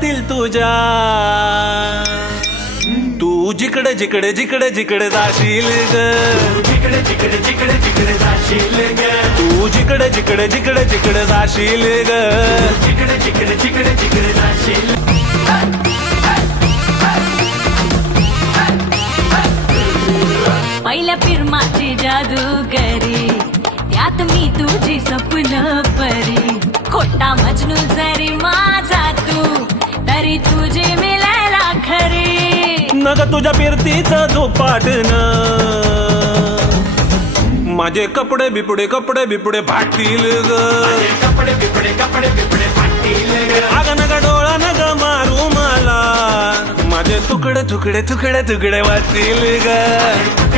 जातील तुझ्या. तू जिकडे जिकडे जिकडे जिकडे जाशील ग, जिकडे जिकडे जिकडे जिकडे जाशील ग, तू जिकडे जिकडे जिकडे जिकडे जाशील ग, जिकडे जिकडे जिकडे जिकडे जाशील. पहिल्या फिरमाची जादूगरी, त्यात मी तुझी स्वप्न परी. खोटा मजनू जरी माझा तू, तरी तुझी मिळायला खरी. नग तुझ्या फिरतीचं धुपाटन, माझे कपडे बिपडे फाटतील ग. कपडे बिपडे फाटतील ग. अग नग डोळा नग मारू मला, माझे तुकडे तुकडे तुकडे तुकडे वाटतील ग.